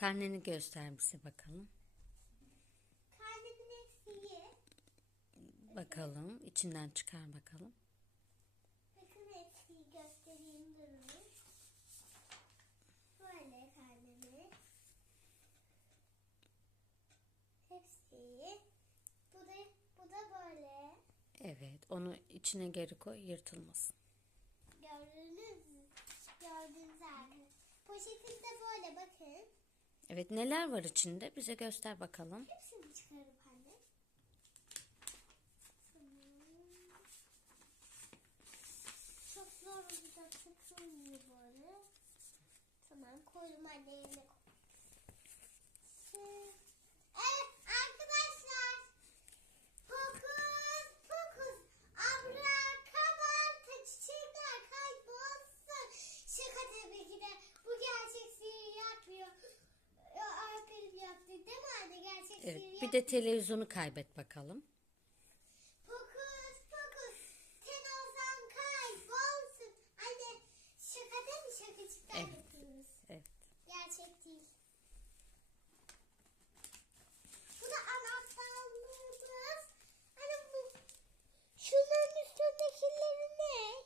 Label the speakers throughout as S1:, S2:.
S1: Karneni göster bize bakalım.
S2: Karnemin eksiği.
S1: Bakalım. içinden çıkar bakalım.
S2: Bakın eksiği göstereyim durun. Böyle karnemi. Hepsi. Bu da, bu da böyle.
S1: Evet. Onu içine geri koy yırtılmasın.
S2: Gördünüz mü? Gördüğünüz arkadaşlar. Poşetinde böyle bakın.
S1: Evet neler var içinde bize göster bakalım.
S2: Hepsini çıkarıp anne. Çok zor olacak takılmıyor böyle. Tamam koydum anne yerine. Şey- Evet arkadaşlar. Fokus fokus. Abrakabarta çiçekler kaybolsun. Şaka tabii ki de. Bu gerçek sihir yapmıyor. Ya, Aferin yaptı değil mi anne? Gerçek sihir
S1: Evet. Bir de televizyonu kaybet bakalım.
S2: Fokus fokus. Sen olsan kaybolsun. Anne şaka değil mi? Şakacıklar
S1: Evet. Evet.
S2: Gerçek değil. Bu da anahtarlığımız. Hani bu şunların üstündekileri ne?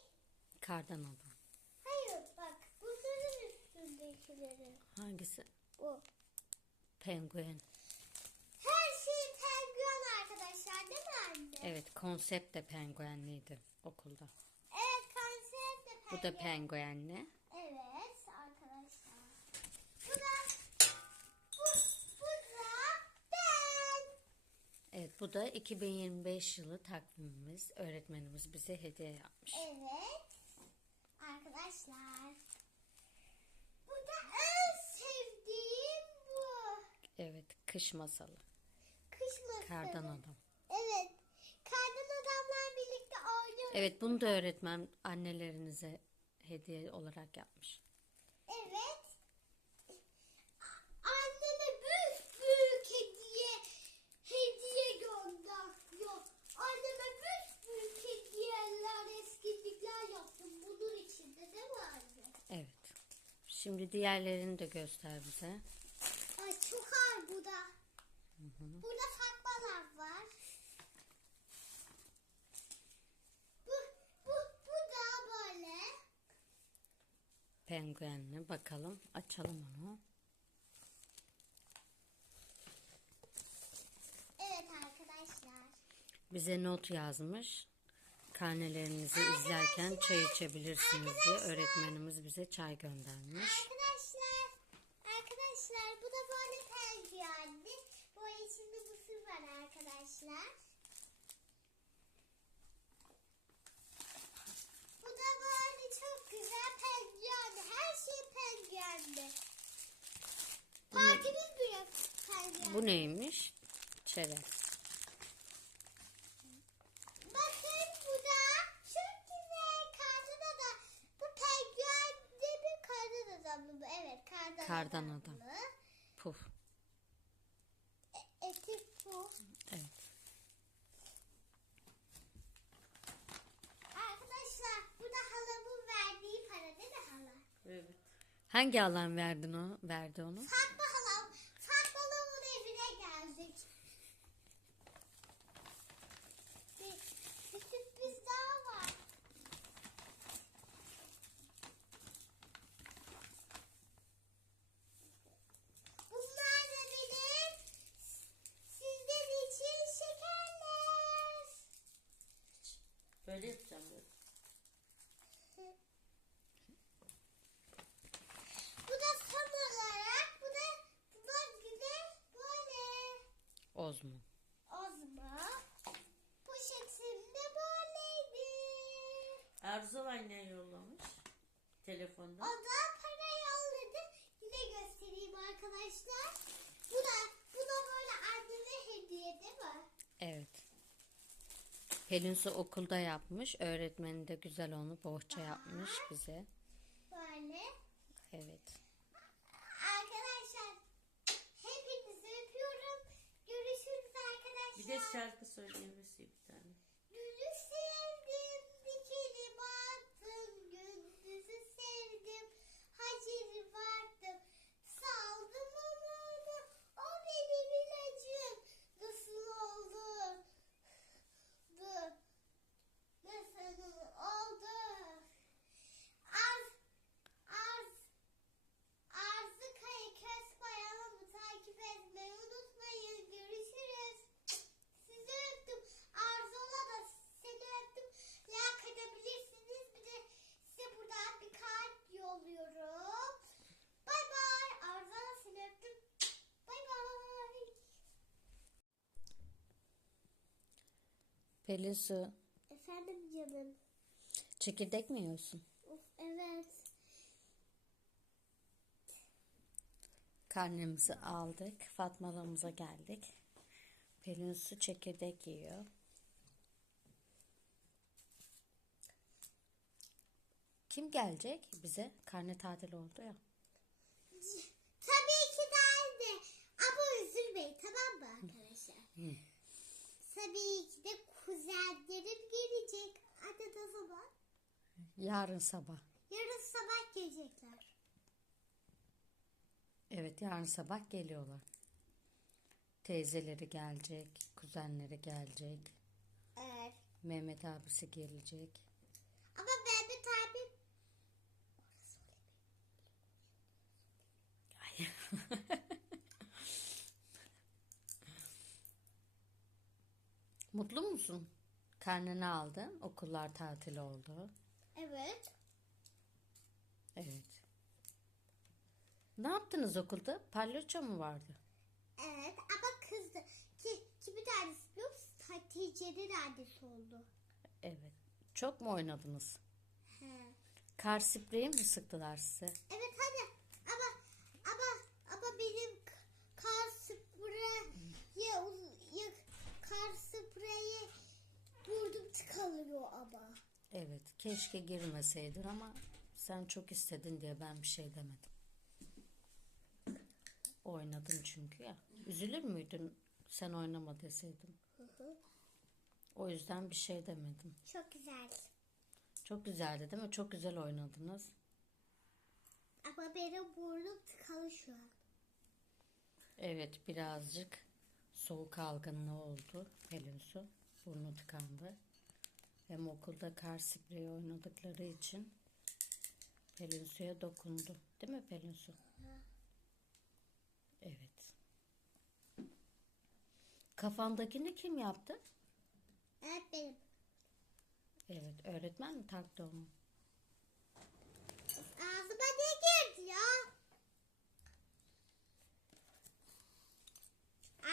S1: Kardan adam.
S2: Hayır bak bunların üstündekileri.
S1: Hangisi?
S2: Bu.
S1: Penguen.
S2: Her şey penguen arkadaşlar değil mi anne?
S1: Evet konsept de penguenliydi okulda.
S2: Evet kanser de
S1: Bu da penguenli.
S2: Evet arkadaşlar. Bu da bu, bu da ben.
S1: Evet bu da 2025 yılı takvimimiz. Öğretmenimiz bize hediye yapmış.
S2: Evet. Arkadaşlar. Bu da en sevdiğim bu.
S1: Evet kış masalı.
S2: Kış masalı.
S1: Kardan adam.
S2: Evet.
S1: Evet bunu da öğretmen annelerinize hediye olarak yapmış.
S2: Evet. Anneme büyük büyük hediye hediye gönderiyor. Anneme büyük büyük hediyeler, eskidikler yaptım bunun içinde mi anne?
S1: Evet. Şimdi diğerlerini de göster bize.
S2: Ay çok ağır bu da. Burada takmalar var. Bu, bu, bu da böyle.
S1: Penguenli. Bakalım açalım onu.
S2: Evet arkadaşlar.
S1: Bize not yazmış. Karnelerinizi izlerken çay içebilirsiniz diye öğretmenimiz bize çay göndermiş.
S2: Arkadaşlar, arkadaşlar bu da böyle penguenli. Bu içinde mısır var arkadaşlar. Bu da böyle çok güzel penguenli. Her şey penguenli. Partimiz bile penguenli.
S1: Bu neymiş? Çerez.
S2: Bakın bu da çok güzel kardan adam. Bu penguen de bir kardan adamı bu. Evet kardan,
S1: Kardan
S2: adamı.
S1: adam. Puf.
S2: E, eti bu.
S1: Evet.
S2: Arkadaşlar bu da halamın verdiği para değil mi hala?
S1: Evet. Hangi alan verdin o? Verdi onu?
S2: Fatma halam. Fatma halamın evine geldik. Bir, bir sürpriz daha var. Bunlar da benim sizler için şekerler.
S1: Böyle yapacağım böyle.
S2: Bu da son olarak bu da bu da de böyle.
S1: Oz mu?
S2: Ozma. Poşetimde böyleydi.
S1: Arzu anne yollamış. Telefonda.
S2: O da para yolladı. Yine göstereyim arkadaşlar. Bu da bu da böyle anneme hediye değil mi?
S1: Evet. Pelin Su okulda yapmış. Öğretmeni de güzel onu bohça yapmış bize.
S2: Böyle.
S1: Evet.
S2: Arkadaşlar hepinizi öpüyorum. Görüşürüz arkadaşlar.
S1: Bir de şarkı söyleyemesi bir tane. Pelin Su.
S2: Efendim canım.
S1: Çekirdek mi yiyorsun?
S2: Of, evet.
S1: Karnemizi aldık. Fatmalarımıza geldik. Pelin Su çekirdek yiyor. Kim gelecek bize? Karne tatil oldu ya.
S2: Tabii ki anne. Ama üzülmeyin tamam mı arkadaşlar? Tabii ki de kuzenlerim gelecek. Anne ne zaman?
S1: Yarın sabah.
S2: Yarın sabah gelecekler.
S1: Evet yarın sabah geliyorlar. Teyzeleri gelecek, kuzenleri gelecek,
S2: Evet.
S1: Mehmet abisi gelecek.
S2: Ama Mehmet abim
S1: Hayır. Mutlu musun? Karnını aldın, okullar tatil oldu.
S2: evet.
S1: Evet. Ne yaptınız okulda? Palyaço mu vardı?
S2: Evet ama kızdı. Ki, ki bir tanesi biliyor musun? Hatice'nin annesi oldu.
S1: Evet. Çok mu oynadınız?
S2: He.
S1: Kar spreyi mi sıktılar size?
S2: Evet hadi ama ama ama benim k- kar spreyi uz- ya, kar spreyi burnum ama.
S1: Evet. Keşke girmeseydin ama sen çok istedin diye ben bir şey demedim. Oynadın çünkü ya. Üzülür müydün sen oynama deseydim? O yüzden bir şey demedim.
S2: Çok güzel.
S1: Çok güzeldi değil mi? Çok güzel oynadınız.
S2: Ama benim burnum tıkalı şu an.
S1: Evet birazcık soğuk algınlığı oldu Pelin Su. Burnu tıkandı. Hem okulda kar spreyi oynadıkları için Pelin Su'ya dokundu. Değil mi Pelin Su? Evet. Kafandakini kim yaptı?
S2: Evet benim.
S1: Evet öğretmen mi taktı onu?
S2: Ağzıma ne girdi ya?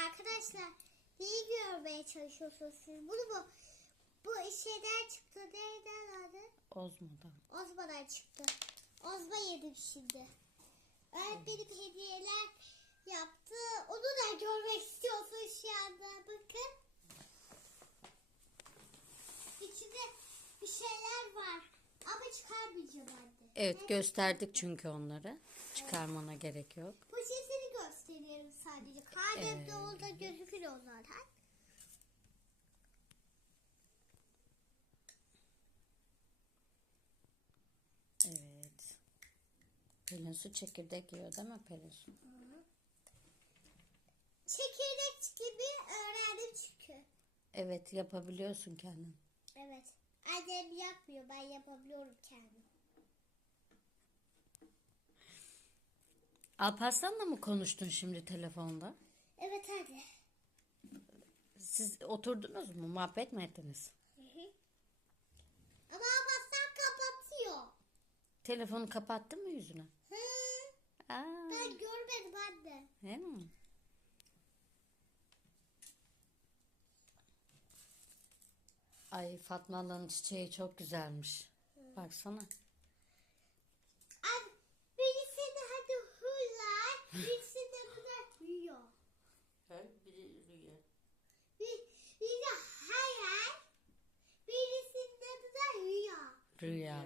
S2: Arkadaşlar neyi görmeye çalışıyorsunuz siz? Bunu mu? Bu şeyden çıktı. Neyden adı?
S1: Ozmo'dan.
S2: Ozma'dan çıktı. Ozma yedim şimdi. Öğretmenim hediyeler yaptı. Onu da görmek istiyorsun şu anda. Bakın. İçinde bir şeyler var. Ama çıkarmayacağım anne.
S1: Evet gösterdik çünkü onları. Çıkarmana gerek yok.
S2: Poşetini gösteriyorum sadece. Kalbimde orada gözüküyor zaten.
S1: Evet. Pelin Su çekirdek yiyor değil mi Pelin Su?
S2: Çekirdek gibi öğrendim çünkü.
S1: Evet yapabiliyorsun kendin.
S2: Evet. Annem yapmıyor. Ben yapabiliyorum kendim.
S1: Alparslan'la mı konuştun şimdi telefonda?
S2: Evet anne.
S1: Siz oturdunuz mu? Muhabbet mi ettiniz?
S2: Hı hı. Ama Alparslan kapatıyor.
S1: Telefonu kapattın mı yüzüne?
S2: Hı.
S1: Aa,
S2: Ben görmedim
S1: mi? Ay Fatma'nın çiçeği çok güzelmiş. Baksana.
S2: Anne birisini hadi huylar. Birisini de kadar uyuyor.
S1: biri rüya.
S2: Bir, bir de hayal. Birisinin adı da rüya.
S1: Rüya.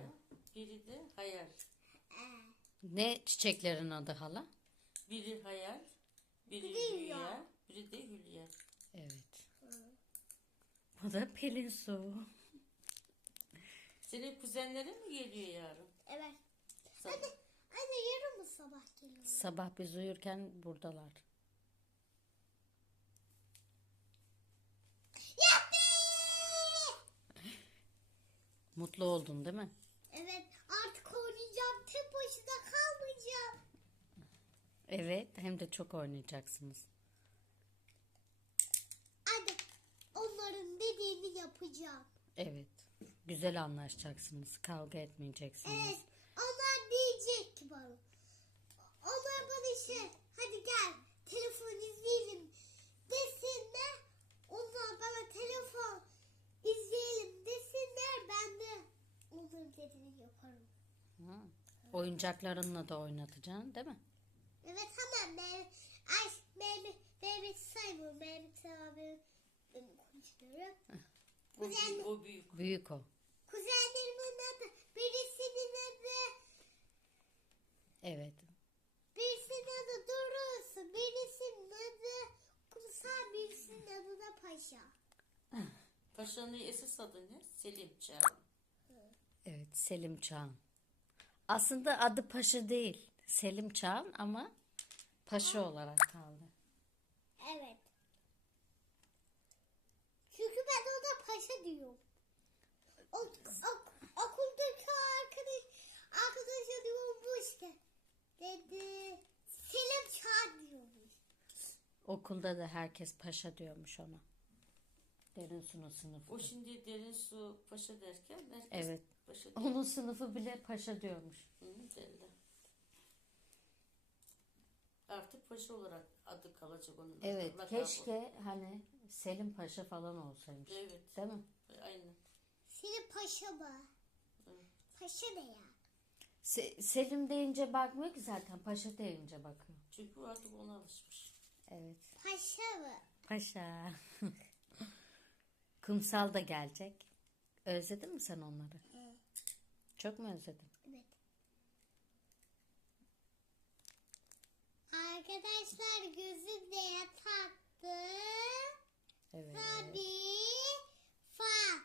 S3: Biri de hayal.
S2: Ee,
S1: Ne çiçeklerin adı hala?
S3: Biri hayal, biri rüya. biri de hülya.
S1: Evet. Bu da Pelin Su.
S3: Senin kuzenlerin mi geliyor yarın?
S2: evet.
S3: Sabah.
S2: Anne, anne yarın mı sabah geliyor?
S1: Sabah biz uyurken buradalar. Mutlu oldun değil mi?
S2: Evet
S1: hem de çok oynayacaksınız.
S2: Anne onların dediğini yapacağım.
S1: Evet. Güzel anlaşacaksınız. Kavga etmeyeceksiniz.
S2: Evet. Onlar diyecek ki bana. Onlar bana işte hadi gel telefon izleyelim desinler. Onlar bana telefon izleyelim desinler. Ben de onların dediğini yaparım. Ha.
S1: Oyuncaklarınla da oynatacaksın değil mi?
S2: Ben ay Mehmet Mehmet saymıyorum Mehmet abi benim konuşuyorum.
S3: O büyük.
S2: Kuzen,
S3: O büyük.
S1: Büyük o.
S2: kuzenlerimin adı birisinin adı
S1: Evet.
S2: birisinin adı Durusu birisinin adı Kumsal birisinin adı da Paşa.
S3: Paşanın esas adı ne? Selim Çağ.
S1: Evet Selim Çağan. Aslında adı Paşa değil. Selim Çağan ama Paşa olarak kaldı.
S2: Evet. Çünkü ben ona Paşa diyorum. O, o, okuldaki arkadaş arkadaşa diyorum bu işte. Dedi Selim Çağ diyormuş.
S1: Okulda da herkes Paşa diyormuş ona. Derin sunu sınıfı.
S3: O şimdi derin su paşa derken herkes
S1: Evet.
S3: paşa diyor.
S1: Onun sınıfı bile Paşa diyormuş.
S3: Hı, derler. Artık paşa olarak adı kalacak onun.
S1: Evet
S3: lakabı.
S1: keşke hani Selim Paşa falan olsaymış.
S3: Evet.
S1: Değil mi?
S3: Aynen.
S2: Selim Paşa mı?
S3: Evet.
S2: Paşa ne ya?
S1: Se- Selim deyince bakmıyor ki zaten Paşa deyince bakıyor.
S3: Çünkü artık ona alışmış.
S1: Evet.
S2: Paşa mı?
S1: Paşa. Kumsal da gelecek. Özledin mi sen onları?
S2: Evet.
S1: Çok mu özledin? Arkadaşlar gözü de taktı.
S2: Evet. Tabii. Fa.